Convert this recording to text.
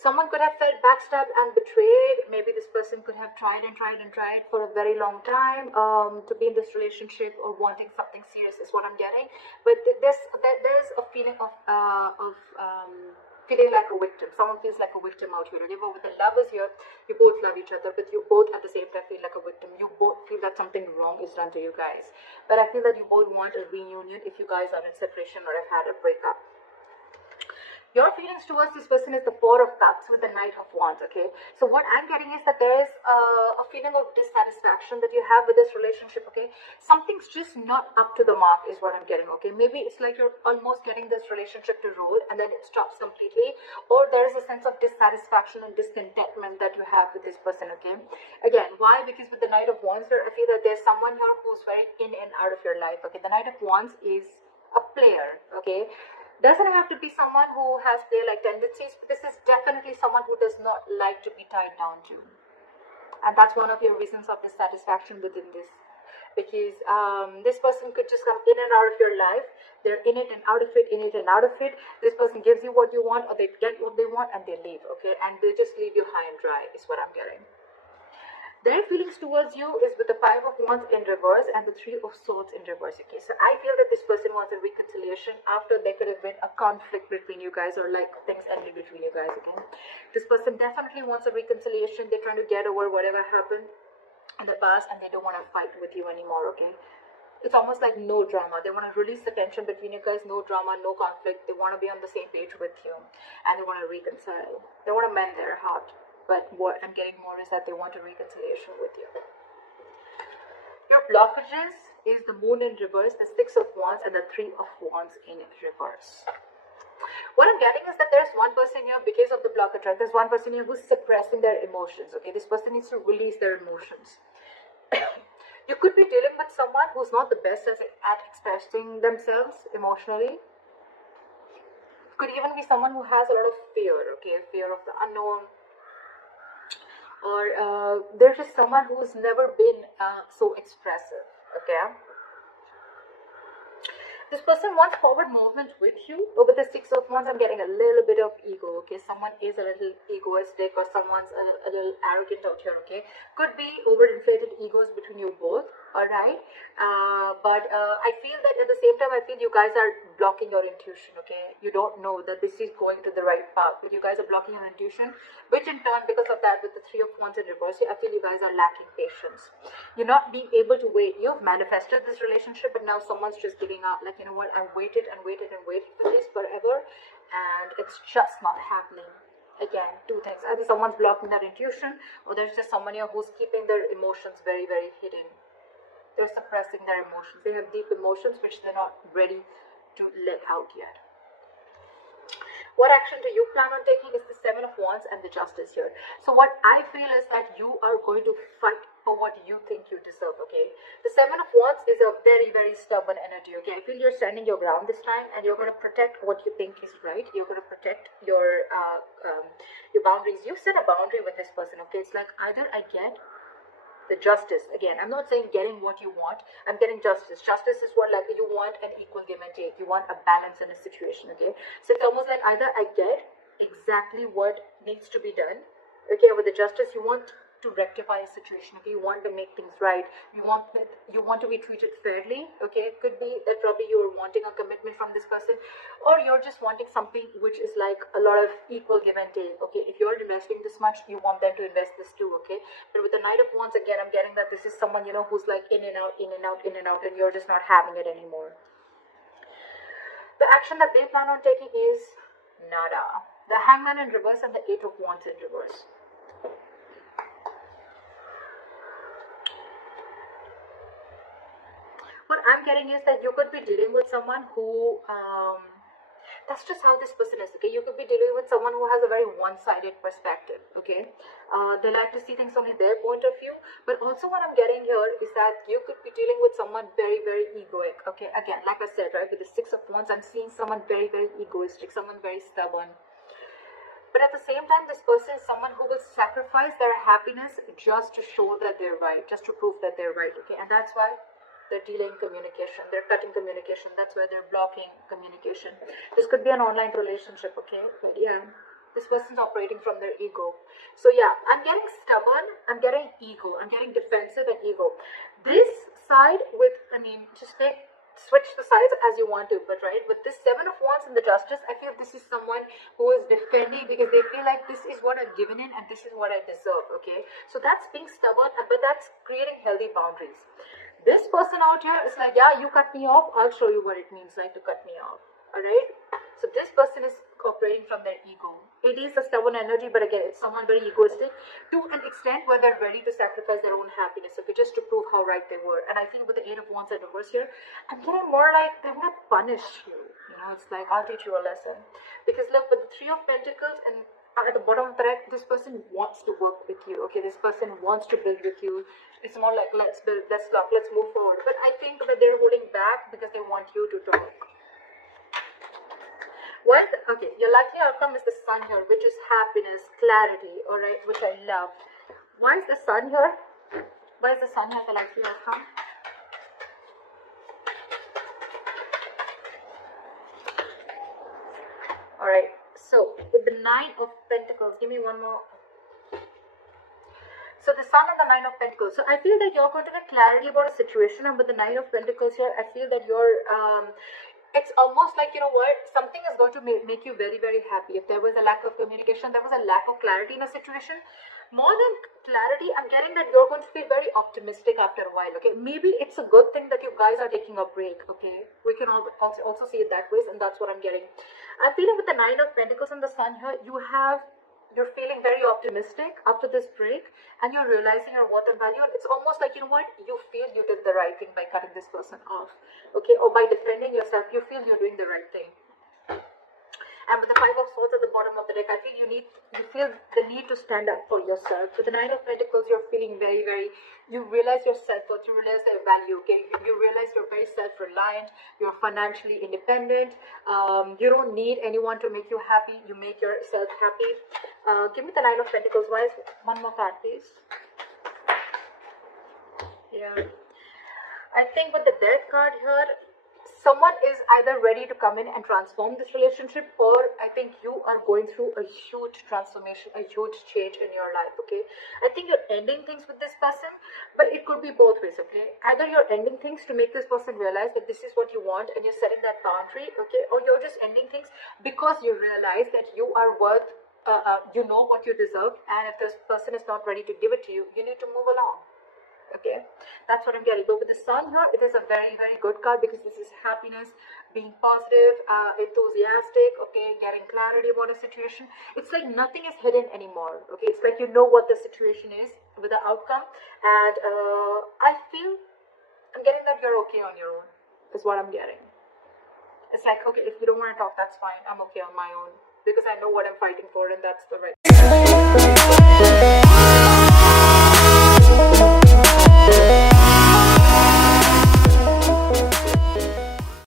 Someone could have felt backstabbed and betrayed. Maybe this person could have tried and tried and tried for a very long time to be in this relationship or wanting something serious is what I'm getting. But there's a feeling of feeling like a victim. Someone feels like a victim out here. Okay, but with the lovers here, you both love each other, but you both at the same time feel like a victim. You both feel that something wrong is done to you guys. But I feel that you both want a reunion if you guys are in separation or have had a breakup. Your feelings towards this person is the Four of Cups with the Knight of Wands, okay? So what I'm getting is that there is a feeling of dissatisfaction that you have with this relationship, okay? Something's just not up to the mark is what I'm getting, okay? Maybe it's like you're almost getting this relationship to roll and then it stops completely, or there is a sense of dissatisfaction and discontentment that you have with this person, okay? Again, why? Because with the Knight of Wands here, I feel that there's someone here who's very in and out of your life, okay? The Knight of Wands is a player, okay? Doesn't have to be someone who has player-like tendencies, but this is definitely someone who does not like to be tied down to. And that's one of your reasons of dissatisfaction within this. Because this person could just come in and out of your life. They're in it and out of it, in it and out of it. This person gives you what you want, or they get what they want and they leave, okay? And they just leave you high and dry is what I'm getting. Their feelings towards you is with the Five of Wands in reverse and the Three of Swords in reverse, okay? So I feel that this person wants a reconciliation after there could have been a conflict between you guys, or like things ended between you guys, okay? This person definitely wants a reconciliation. They're trying to get over whatever happened in the past and they don't want to fight with you anymore, okay? It's almost like no drama. They want to release the tension between you guys, no drama, no conflict. They want to be on the same page with you and they want to reconcile. They want to mend their heart. But what I'm getting more is that they want a reconciliation with you. Your blockages is the Moon in reverse, the Six of Wands, and the Three of Wands in reverse. What I'm getting is that there's one person here, because of the blockage, right? There's one person here who's suppressing their emotions, okay? This person needs to release their emotions. You could be dealing with someone who's not the best at expressing themselves emotionally. Could even be someone who has a lot of fear, okay? Fear of the unknown. Or there's just someone who's never been so expressive, okay? This person wants forward movement with you, but with the Six of Wands, I'm getting a little bit of ego, okay? Someone is a little egoistic or someone's a little arrogant out here, okay? Could be overinflated egos between you both, alright? But I feel that at the same time, I feel you guys are blocking your intuition, okay? You don't know that this is going to the right path, but you guys are blocking your intuition, which in turn, because of that, with the Three of Wands in reverse, I feel you guys are lacking patience. You're not being able to wait. You've manifested this relationship, but now someone's just giving up. Like, you know what, I waited and waited and waited for this forever, and it's just not happening. Again, two things. Either someone's blocking their intuition, or there's just someone here who's keeping their emotions very, very hidden. They're suppressing their emotions. They have deep emotions which they're not ready to let out yet. What action do you plan on taking is the Seven of Wands and the Justice here. So what I feel is that you are going to fight for what you think you deserve, okay? The Seven of Wands is a very, very stubborn energy, okay? I feel you're standing your ground this time and you're going to protect what you think is right. You're going to protect your boundaries. You've set a boundary with this person, okay? It's like either I get the justice. Again, I'm not saying getting what you want. I'm getting justice. Justice is what, like, you want an equal give and take. You want a balance in a situation, okay? So it's almost like either I get exactly what needs to be done, okay? With the justice, you want to rectify a situation, okay? You want to make things right. You want to be treated fairly, okay? It could be that probably you're wanting a commitment from this person, or you're just wanting something which is like a lot of equal give and take, okay? If you're investing this much, you want them to invest this too, okay? But with the Knight of Wands, again, I'm getting that this is someone, you know, who's like in and out, in and out, in and out, and you're just not having it anymore. The action that they plan on taking is nada. The Hangman in reverse and the Eight of Wands in reverse. What I'm getting is that you could be dealing with someone who, that's just how this person is, okay? You could be dealing with someone who has a very one-sided perspective, okay? They like to see things only their point of view, but also what I'm getting here is that you could be dealing with someone very, very egoic, okay? Again, like I said, right, with the Six of Wands, I'm seeing someone very, very egoistic, someone very stubborn. But at the same time, this person is someone who will sacrifice their happiness just to show that they're right, just to prove that they're right, okay? And that's why they're delaying communication, they're cutting communication, that's why they're blocking communication. This could be an online relationship, okay? But yeah, This person's operating from their ego. So yeah, I'm getting stubborn, I'm getting ego, I'm getting defensive and ego. This side with, just switch the sides as you want to, but right, with this Seven of Wands and the Justice, I feel this is someone who is defending because they feel like this is what I've given in and this is what I deserve, okay? So that's being stubborn, but that's creating healthy boundaries. This person out here is like, yeah, you cut me off, I'll show you what it means like to cut me off, alright? So this person is operating from their ego. It is a stubborn energy, but again, it's someone very egoistic to an extent where they're ready to sacrifice their own happiness, okay, just to prove how right they were. And I think with the Eight of Wands and reverse here, I'm getting more like they want to punish you. You know, it's like, I'll teach you a lesson. Because look, with the Three of Pentacles and at the bottom of the deck, this person wants to work with you, okay? This person wants to build with you. It's more like, let's build, let's love, let's move forward. But I think that they're holding back because they want you to talk. Okay, your likely outcome is the Sun here, which is happiness, clarity, alright, which I love. Why is the Sun here? Why is the Sun here the likely outcome? Alright, so with the Nine of Pentacles, give me one more. So the Sun and the Nine of Pentacles. So I feel that you're going to get clarity about a situation, and with the Nine of Pentacles here, I feel that you're it's almost like, you know what, something is going to make you very, very happy. If there was a lack of communication, there was a lack of clarity in a situation. More than clarity, I'm getting that you're going to feel very optimistic after a while, okay? Maybe it's a good thing that you guys are taking a break, okay? We can also see it that way, and that's what I'm getting. I'm feeling with the Nine of Pentacles and the Sun here, you're feeling very optimistic after this break, and you're realizing your worth and value, and it's almost like, you know what, you feel you did the right thing by cutting this person off, okay, or by defending yourself, you feel you're doing the right thing. And with the Five of Swords at the bottom of the deck, I feel you feel the need to stand up for yourself. With the Nine of Pentacles, you're feeling very, very, you realize your self-worth, you realize their value, okay? You realize you're very self-reliant, you're financially independent, you don't need anyone to make you happy, you make yourself happy. Give me the Nine of Pentacles. Why is one more card, please? Yeah. I think with the Death card here, someone is either ready to come in and transform this relationship, or I think you are going through a huge transformation, a huge change in your life, okay? I think you're ending things with this person, but it could be both ways, okay? Either you're ending things to make this person realize that this is what you want and you're setting that boundary, okay? Or you're just ending things because you realize that you are worth, you know what you deserve, and if this person is not ready to give it to you, you need to move along. Okay, that's what I'm getting. But with the Sun here, it is a very, very good card because this is happiness, being positive, enthusiastic, okay, getting clarity about a situation. It's like nothing is hidden anymore, okay? It's like you know what the situation is with the outcome, and I feel I'm getting that you're okay on your own, is what I'm getting. It's like, okay, if you don't want to talk, that's fine. I'm okay on my own because I know what I'm fighting for, and that's the right.